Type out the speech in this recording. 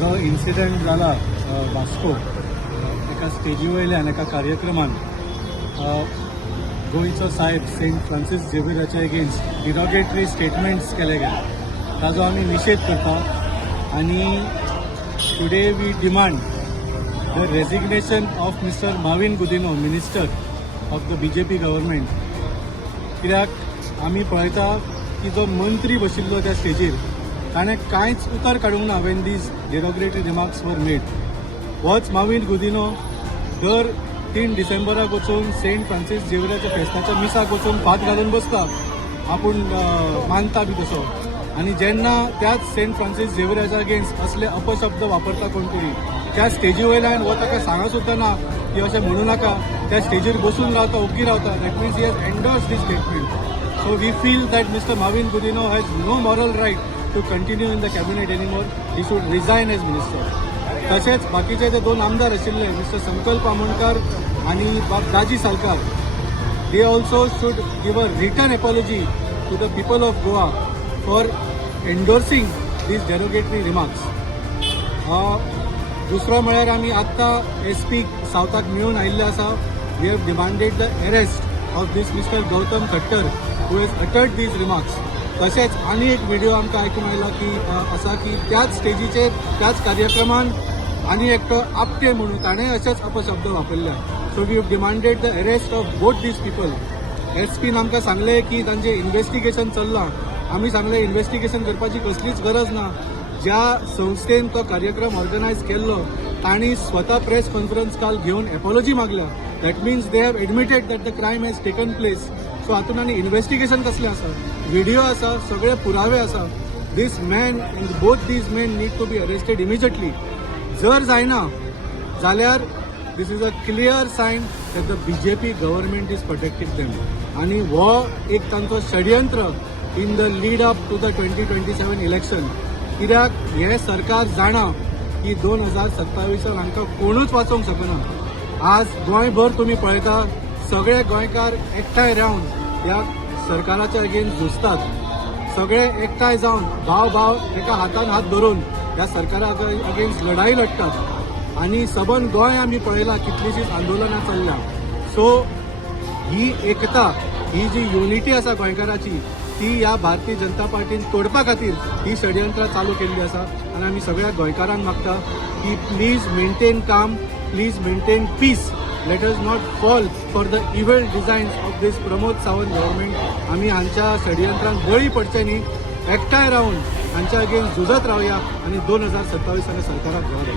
जो इन्सिडंट जाला वास्को एका स्टेजी वयल्यान एका कार्यक्रमान गोंयचो साहेब सेंट फ्रांसीस झेवियराचे अगेन्स्ट डिरोगेटरी स्टेटमेंट्स केले गेले ताजो आमी निषेध करता आनी today we demand the resignation of mister Mavin Godinho minister of the BJP government कित्याक आमी पळयता की जो मंत्री बशिल्लो त्या स्टेजीर ताणें कांयच उतर काडूंक ना when these derogatory remarks were made. होच माविन गुदिनो दर 3 डिसेंबराक वचून सेंट फ्रांसीस झेवियराच्या फेस्ताच्या मिसाक वचून भात घालून बसता आपूण मानता बी तसो आनी जेन्ना त्याच सेंट फ्रांसीस झेवियराच्या अगेन्स्ट असले अपशब्द वापरता कोण तरी त्या स्टेजी वयल्यान वो ताका सांगा सुद्दां ना की अशें म्हणू नाका त्या स्टेजीर बसून रावता ओग्गी रावता. That means he has endorse this statement. So we feel that mister Mavin Godinho has no moral right to continue in the cabinet anymore. He should resign as minister. तशेंच बाकीचे जे 2 आमदार आशिल्ले मिस्टर संकल्प आमोणकार आणि Daji Salkar they also should give a written apology to the people of Goa for endorsing these derogatory remarks. दुसरो म्हळ्यार आमी आत्तां SP सावथाक मेळून आयिल्ले आसा. We have demanded the arrest of this mister Gautam Khattar who has uttered these remarks. तशेंच आनी एक व्हिडिओ आमकां आयकूंक आयला की आसा की त्याच स्टेजीचेर त्याच कार्यक्रमान आनी एकटो आपटे म्हणून ताणें अशेच अपशब्द वापरल्या. So we have demanded the arrest of both these people. SPन आमकां सांगलें की तांचें इन्व्हेस्टिगेशन चल्लां. आमी सांगलें इन्व्हेस्टिगेशन करपाची कसलीच गरज ना. ज्या संस्थेन तो कार्यक्रम ऑर्गनायज केल्लो तांणी स्वता प्रेस कॉन्फरन्स काल घेवन एपॉलॉजी मागल्या. That means they have admitted that the crime has taken place. So हातून आनी इन्व्हेस्टिगेशन कसलें आसा, व्हिडिओ आसा, सगळे पुरावे आसा. This man and both these men need to be arrested immediately. जर जायना जाल्यार this is a clear sign that the BJP government is protecting them. आनी हो एक तांचो षडयंत्र in the lead up to the 2027 election. कित्याक हे सरकार जाणा की 2027 हांकां कोणूच वाचोवंक शकना. आज गोंयभर तुमी पळयता सगळे गोंयकार एकठांय रावन ह्या सरकाराच्या अगेन्स्ट झुजतात. सगळे एकठांय जावन भाव एका हातान हात धरून ह्या सरकाराच्या अगेन्स्ट लढाई लढतात. आनी सबंद गोंय आमी पळयलां कितलींशींच आंदोलनां चल्ल्या. सो ही एकता, ही जी युनिटी आसा गोंयकाराची ती ह्या भारतीय जनता पार्टीन तोडपा खातीर ही षडयंत्रां चालू केल्ली आसा. आनी आमी सगळ्या गोंयकारांक मागता की please maintain calm, please maintain peace. Let us not fall for the evil designs of this Pramod Sawant government. आमी हांच्या षडयंत्रांक बळी पडचे न्ही. एकठांय रावन हांच्या अगेन्स्ट झुजत रावया आनी 2027 सरकाराक घरा